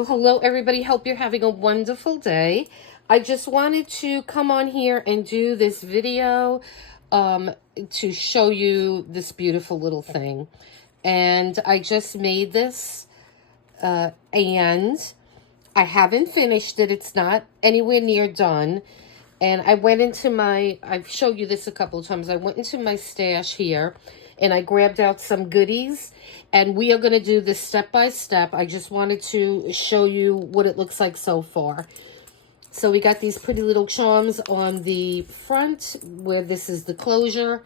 Well, hello everybody. Hope you're having a wonderful day. I just wanted to come on here and do this video to show you this beautiful little thing. And I just made this and I haven't finished it. It's not anywhere near done. And I went into I've showed you this a couple of times. I went into my stash here and I grabbed out some goodies, and we are going to do this step by step. I just wanted to show you what it looks like so far. So we got these pretty little charms on the front where this is the closure,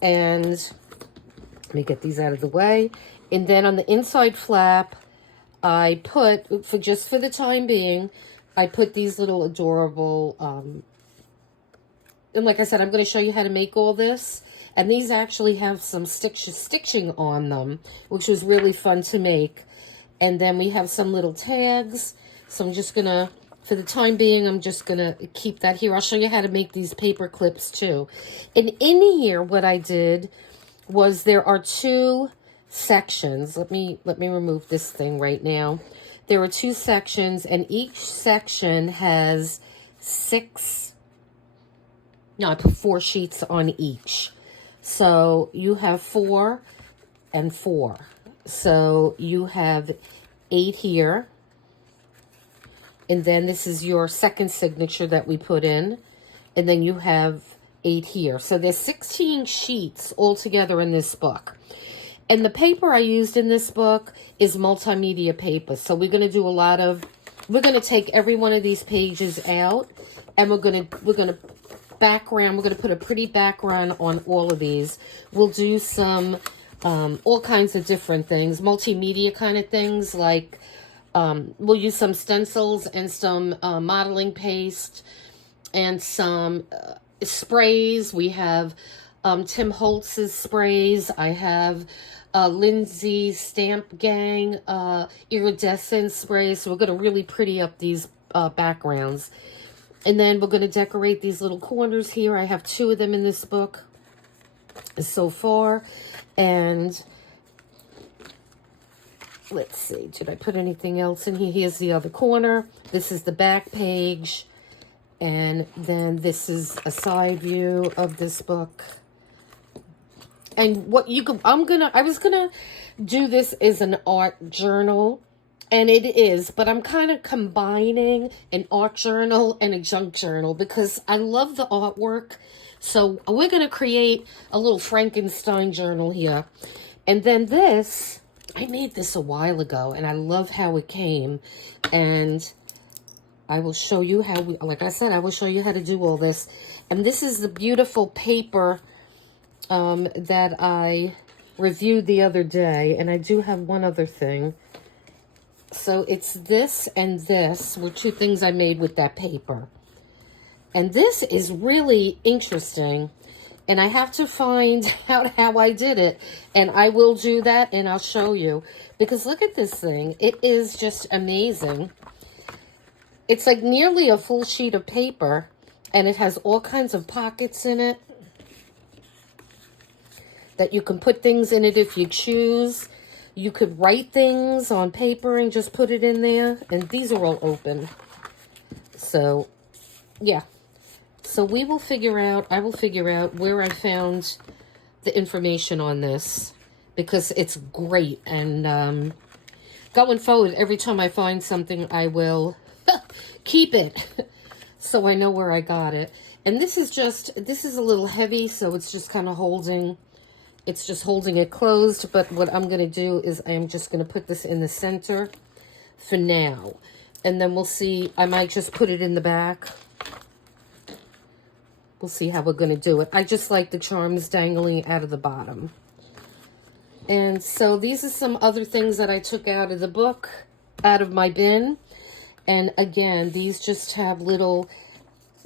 and let me get these out of the way. And then on the inside flap, I put, just for the time being, I put these little adorable, and like I said, I'm going to show you how to make all this. And these actually have some stitching on them, which was really fun to make. And then we have some little tags. So I'm just going to, for the time being, I'm just going to keep that here. I'll show you how to make these paper clips too. And in here, what I did was there are two sections. Let me remove this thing right now. There are two sections, and each section has I put 4 sheets on each. So you have 4 and 4. So you have 8 here. And then this is your second signature that we put in. And then you have 8 here. So there's 16 sheets altogether in this book. And the paper I used in this book is multimedia paper. So we're going to do we're going to take every one of these pages out, and we're going to put a pretty background on all of these. We'll do some, all kinds of different things, multimedia kind of things, like we'll use some stencils and some modeling paste and some sprays. We have Tim Holtz's sprays. I have Lindsay's Stamp Gang iridescent sprays. So we're going to really pretty up these backgrounds. And then we're going to decorate these little corners here. I have 2 of them in this book so far. And let's see, did I put anything else in here? Here's the other corner. This is the back page. And then this is a side view of this book. And what you can, I was going to do this as an art journal. And it is, but I'm kind of combining an art journal and a junk journal because I love the artwork. So we're going to create a little Frankenstein journal here. And then this, I made this a while ago, and I love how it came. And I will show you how like I said, I will show you how to do all this. And this is the beautiful paper that I reviewed the other day. And I do have one other thing. So it's this and this were 2 things I made with that paper. And this is really interesting. And I have to find out how I did it. And I will do that, and I'll show you. Because look at this thing. It is just amazing. It's like nearly a full sheet of paper. And it has all kinds of pockets in it that you can put things in it if you choose. You could write things on paper and just put it in there. And these are all open. So, yeah. So I will figure out where I found the information on this. Because it's great. And going forward, every time I find something, I will keep it. So I know where I got it. And this is a little heavy, so it's just kind of holding... It's just holding it closed, but what I'm going to do is I'm just going to put this in the center for now. And then we'll see. I might just put it in the back. We'll see how we're going to do it. I just like the charms dangling out of the bottom. And so these are some other things that I took out of the book, out of my bin. And again, these just have little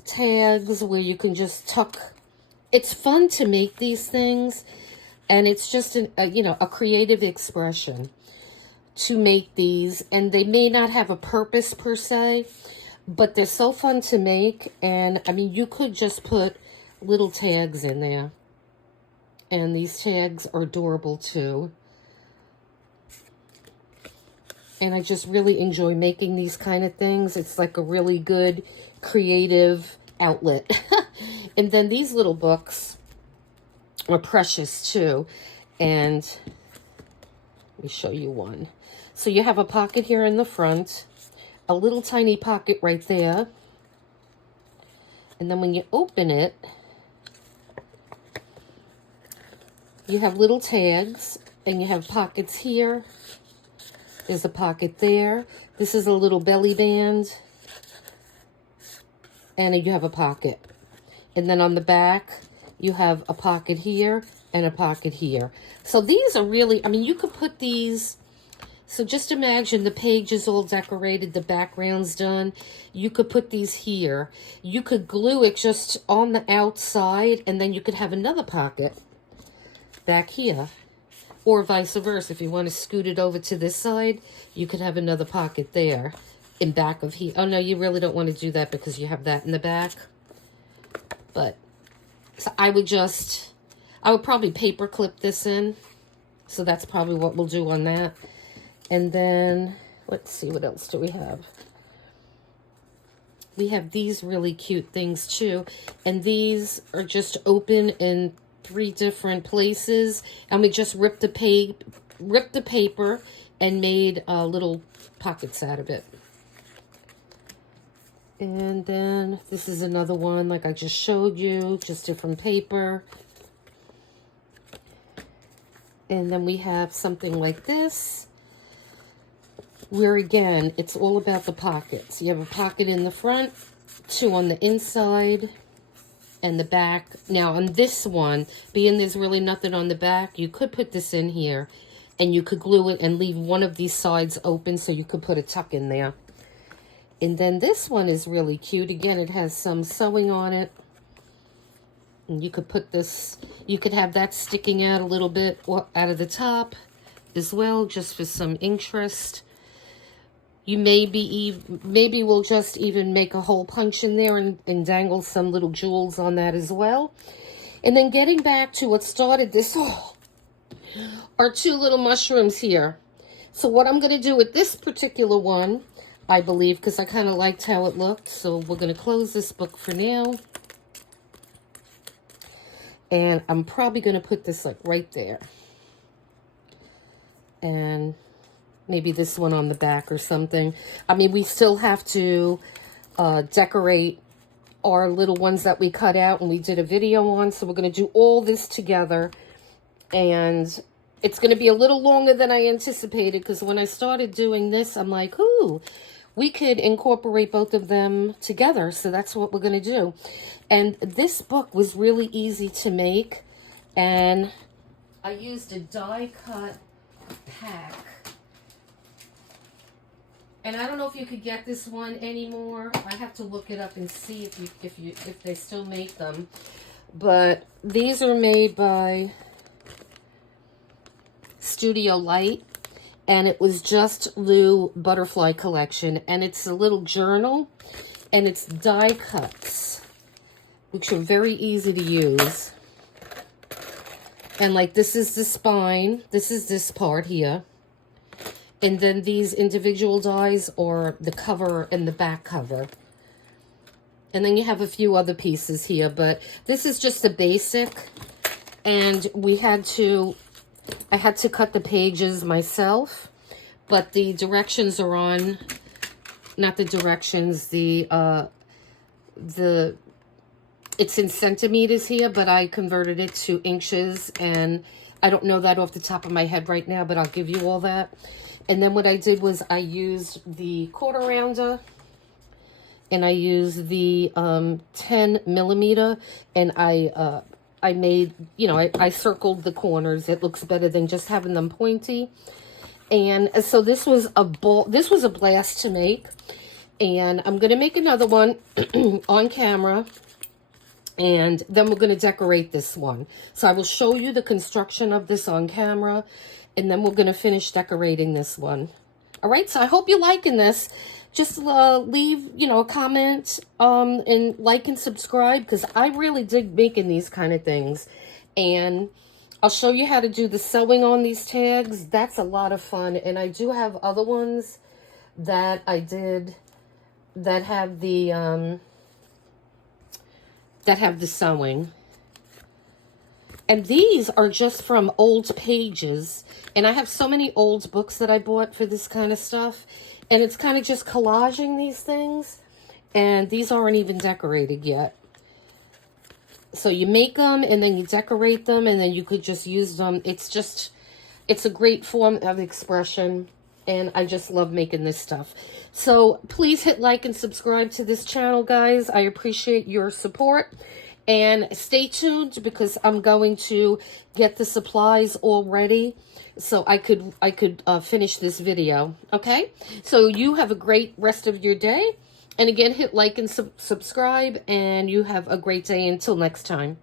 tags where you can just tuck. It's fun to make these things. And it's just a creative expression to make these. And they may not have a purpose per se, but they're so fun to make. And I mean, you could just put little tags in there. And these tags are adorable too. And I just really enjoy making these kind of things. It's like a really good creative outlet. And then these little books are precious too. And let me show you one. So you have a pocket here in the front, a little tiny pocket right there. And then when you open it, you have little tags, and you have pockets here. There's a pocket there. This is a little belly band. And you have a pocket. And then on the back, you have a pocket here and a pocket here. So these are really, I mean, you could put these, so just imagine the page is all decorated, the background's done. You could put these here. You could glue it just on the outside, and then you could have another pocket back here, or vice versa. If you want to scoot it over to this side, you could have another pocket there in back of here. Oh no, you really don't want to do that because you have that in the back. But so I would probably paper clip this in. So that's probably what we'll do on that. And then let's see, what else do we have? We have these really cute things too, and these are just open in 3 different places, and we just ripped the paper and made little pockets out of it. And then this is another one like I just showed you, just different paper. And then we have something like this, where again, it's all about the pockets. You have a pocket in the front, 2 on the inside, and the back. Now on this one, being there's really nothing on the back, you could put this in here and you could glue it and leave one of these sides open so you could put a tuck in there. And then this one is really cute. Again, it has some sewing on it. And you could put this, you could have that sticking out a little bit out of the top as well, just for some interest. You maybe we'll just even make a hole punch in there and dangle some little jewels on that as well. And then getting back to what started this all, are 2 little mushrooms here. So what I'm going to do with this particular one, I believe, because I kind of liked how it looked. So we're going to close this book for now. And I'm probably going to put this like right there. And maybe this one on the back or something. I mean, we still have to decorate our little ones that we cut out and we did a video on. So we're going to do all this together. And it's going to be a little longer than I anticipated, because when I started doing this, I'm like, ooh, we could incorporate both of them together. So that's what we're going to do. And this book was really easy to make. And I used a die cut pack. And I don't know if you could get this one anymore. I have to look it up and see if they still make them. But these are made by Studio Light, and it was just Lou Butterfly Collection, and it's a little journal, and it's die cuts, which are very easy to use. And like, this is the spine, this is this part here. And then these individual dies are the cover and the back cover. And then you have a few other pieces here, but this is just the basic. And I had to cut the pages myself, but the directions are on, not the directions, it's in centimeters here, but I converted it to inches, and I don't know that off the top of my head right now, but I'll give you all that. And then what I did was I used the 1/4 rounder, and I used the 10 millimeter, and I made, you know, I circled the corners. It looks better than just having them pointy. And so this was a blast to make. And I'm going to make another one on camera. And then we're going to decorate this one. So I will show you the construction of this on camera. And then we're going to finish decorating this one. All right, so I hope you're liking this. Just leave, you know, a comment and like and subscribe, because I really dig making these kind of things. And I'll show you how to do the sewing on these tags. That's a lot of fun. And I do have other ones that I did that have the sewing. And these are just from old pages. And I have so many old books that I bought for this kind of stuff. And it's kind of just collaging these things. And these aren't even decorated yet. So you make them and then you decorate them and then you could just use them. It's a great form of expression. And I just love making this stuff. So please hit like and subscribe to this channel, guys. I appreciate your support. And stay tuned because I'm going to get the supplies all ready so I could finish this video. Okay? So you have a great rest of your day. And again, hit like and subscribe. And you have a great day until next time.